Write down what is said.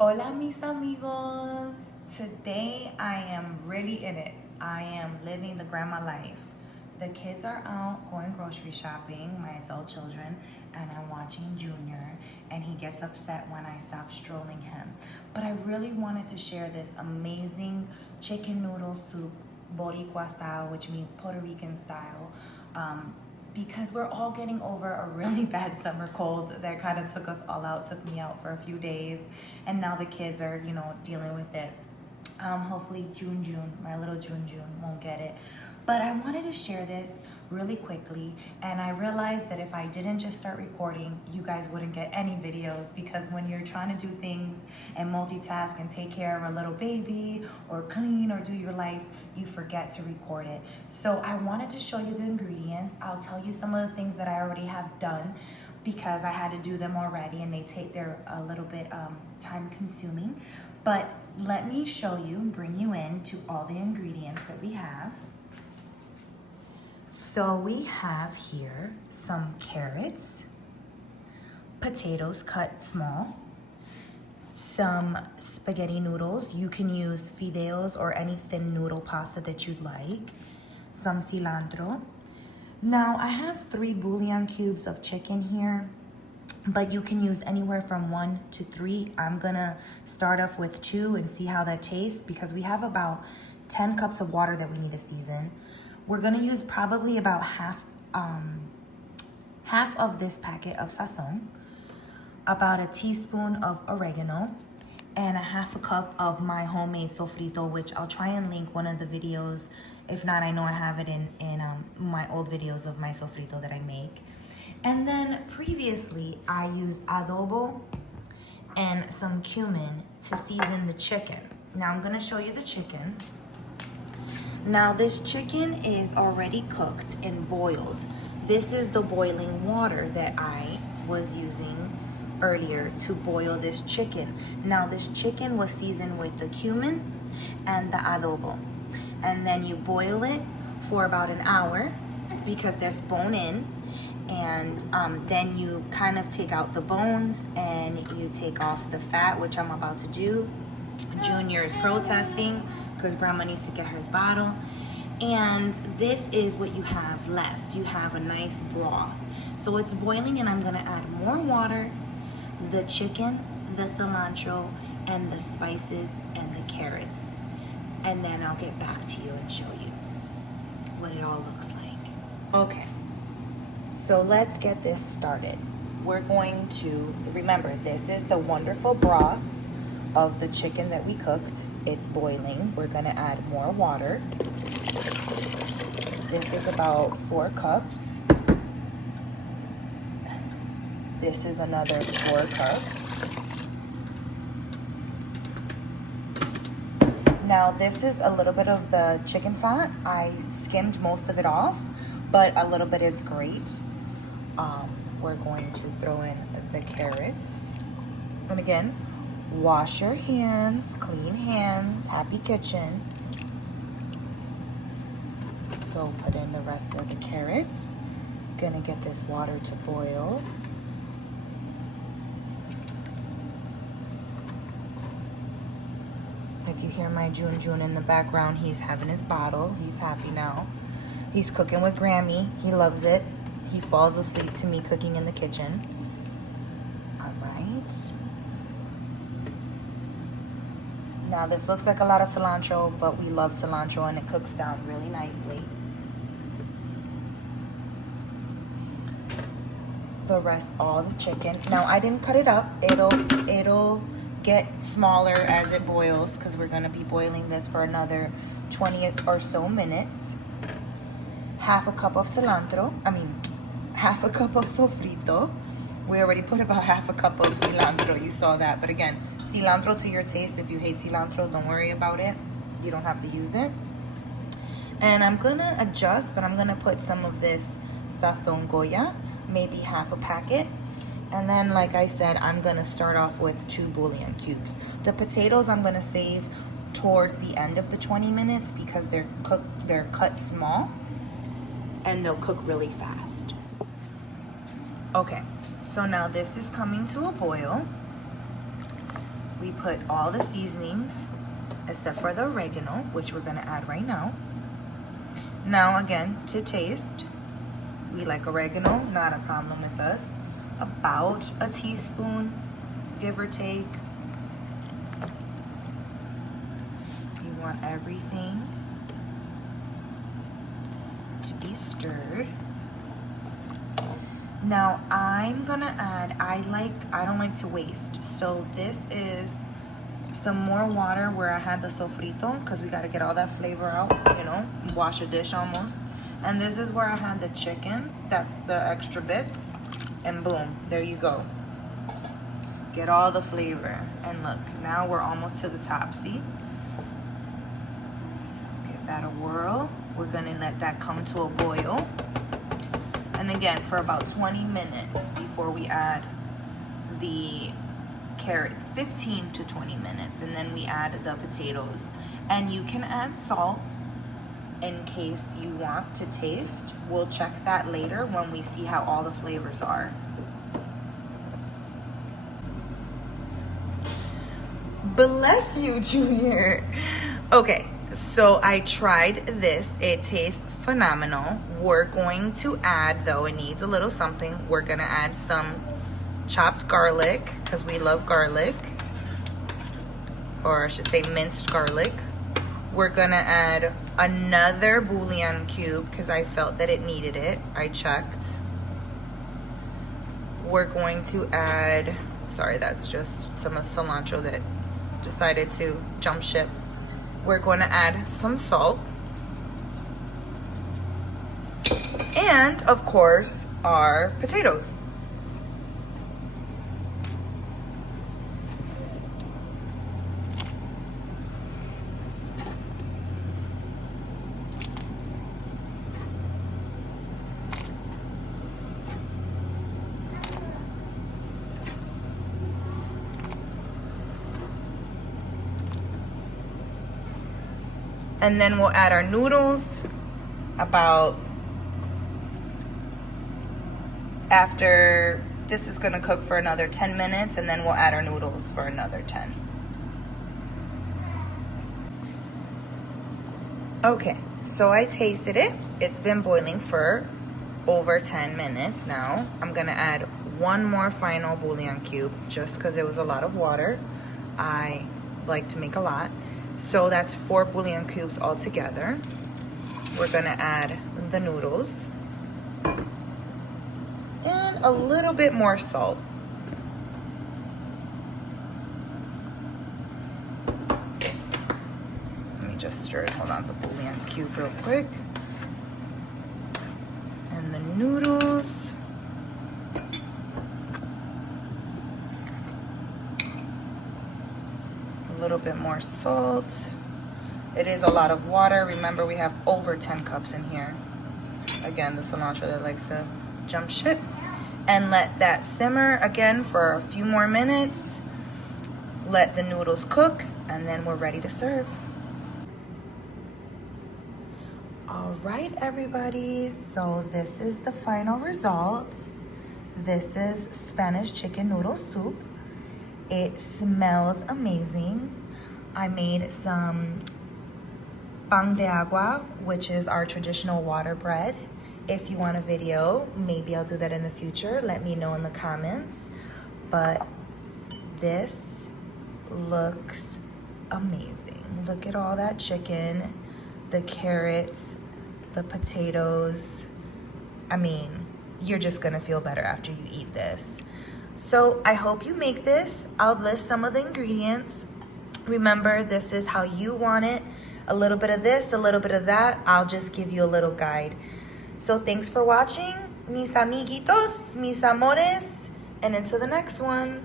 Hola mis amigos. Today I am really in it. I am living the grandma life. The kids are out going grocery shopping, my adult children, and I'm watching Junior, and he gets upset when I stop strolling him. But I really wanted to share this amazing chicken noodle soup, boricua style, which means Puerto Rican style. Because we're all getting over a really bad summer cold that kind of took us all out, took me out for a few days, and now the kids are, dealing with it. Hopefully June, my little June won't get it. But I wanted to share this really quickly, and I realized that if I didn't just start recording, you guys wouldn't get any videos, because when you're trying to do things and multitask and take care of a little baby or clean or do your life, you forget to record it. So I wanted to show you the ingredients. I'll tell you some of the things that I already have done because I had to do them already, and they're a little bit time consuming. But let me show you, bring you in to all the ingredients that we have. So we have here some carrots, potatoes cut small, some spaghetti noodles. You can use fideos or any thin noodle pasta that you'd like, some cilantro. Now I have 3 bouillon cubes of chicken here, but you can use anywhere from 1 to 3. I'm gonna start off with 2 and see how that tastes, because we have about 10 cups of water that we need to season. We're gonna use probably about half of this packet of sazon, about a teaspoon of oregano, and a half a cup of my homemade sofrito, which I'll try and link one of the videos. If not, I know I have it in my old videos of my sofrito that I make. And then previously, I used adobo and some cumin to season the chicken. Now I'm gonna show you the chicken. Now this chicken is already cooked and boiled. This is the boiling water that I was using earlier to boil this chicken. Now this chicken was seasoned with the cumin and the adobo. And then you boil it for about an hour because there's bone in. And then you kind of take out the bones and you take off the fat, which I'm about to do. Junior is protesting because grandma needs to get her bottle. And this is what you have left. You have a nice broth. So it's boiling, and I'm gonna add more water, the chicken, the cilantro, and the spices and the carrots. And then I'll get back to you and show you what it all looks like. Okay, so let's get this started. We're going to, remember, this is the wonderful broth of the chicken that we cooked. It's boiling. We're gonna add more water. This is about 4 cups. This is another 4 cups. Now this is a little bit of the chicken fat. I skimmed most of it off, but a little bit is great. We're going to throw in the carrots. And again, wash your hands, clean hands, happy kitchen. So put in the rest of the carrots. Gonna get this water to boil. If you hear my June in the background, he's having his bottle. He's happy now. He's cooking with Grammy. He loves it. He falls asleep to me cooking in the kitchen. All right. Now this looks like a lot of cilantro, but we love cilantro and it cooks down really nicely. The rest, all the chicken. Now I didn't cut it up. It'll get smaller as it boils because we're gonna be boiling this for another 20 or so minutes. Half a cup of half a cup of sofrito. We already put about half a cup of cilantro. You saw that, but again, cilantro to your taste. If you hate cilantro, don't worry about it. You don't have to use it. And I'm gonna adjust, but I'm gonna put some of this sazon Goya, maybe half a packet. And then, like I said, I'm gonna start off with 2 bouillon cubes. The potatoes I'm gonna save towards the end of the 20 minutes because they're cut small and they'll cook really fast. Okay, so now this is coming to a boil. We put all the seasonings except for the oregano, which we're gonna add right now. Now again, to taste, we like oregano, not a problem with us. About a teaspoon, give or take. You want everything to be stirred. Now I'm gonna add, I don't like to waste. So this is some more water where I had the sofrito, because we gotta get all that flavor out, you know, wash a dish almost. And this is where I had the chicken, that's the extra bits. And boom, there you go. Get all the flavor. And look, now we're almost to the top, see? So give that a whirl. We're gonna let that come to a boil. And again, for about 20 minutes before we add the carrot, 15 to 20 minutes, and then we add the potatoes. And you can add salt in case you want to taste. We'll check that later when we see how all the flavors are. Bless you, Junior. Okay, so I tried this. It tastes phenomenal. We're going to add, though it needs a little something, we're gonna add some chopped garlic, because we love garlic, or I should say minced garlic. We're gonna add another bouillon cube because I felt that it needed it. I checked. We're going to add, sorry, that's just some cilantro that decided to jump ship. We're going to add some salt. And of course, our potatoes. And then we'll add our noodles about after this is gonna cook for another 10 minutes, and then we'll add our noodles for another 10. Okay, so I tasted it. It's been boiling for over 10 minutes now. I'm gonna add one more final bouillon cube just because it was a lot of water. I like to make a lot. So that's 4 bouillon cubes altogether. We're gonna add the noodles and a little bit more salt. Let me just stir it, hold on, the bouillon cube real quick. And the noodles. A little bit more salt. It is a lot of water. Remember, we have over 10 cups in here. Again, the cilantro that likes to jump ship. And let that simmer again for a few more minutes. Let the noodles cook, and then we're ready to serve. All right, everybody. So this is the final result. This is Spanish Chicken Noodle Soup. It smells amazing. I made some pan de agua, which is our traditional water bread. If you want a video, maybe I'll do that in the future. Let me know in the comments. But this looks amazing. Look at all that chicken, the carrots, the potatoes. I mean, you're just gonna feel better after you eat this. So I hope you make this. I'll list some of the ingredients. Remember, this is how you want it. A little bit of this, a little bit of that. I'll just give you a little guide. So thanks for watching, mis amiguitos, mis amores, and until the next one.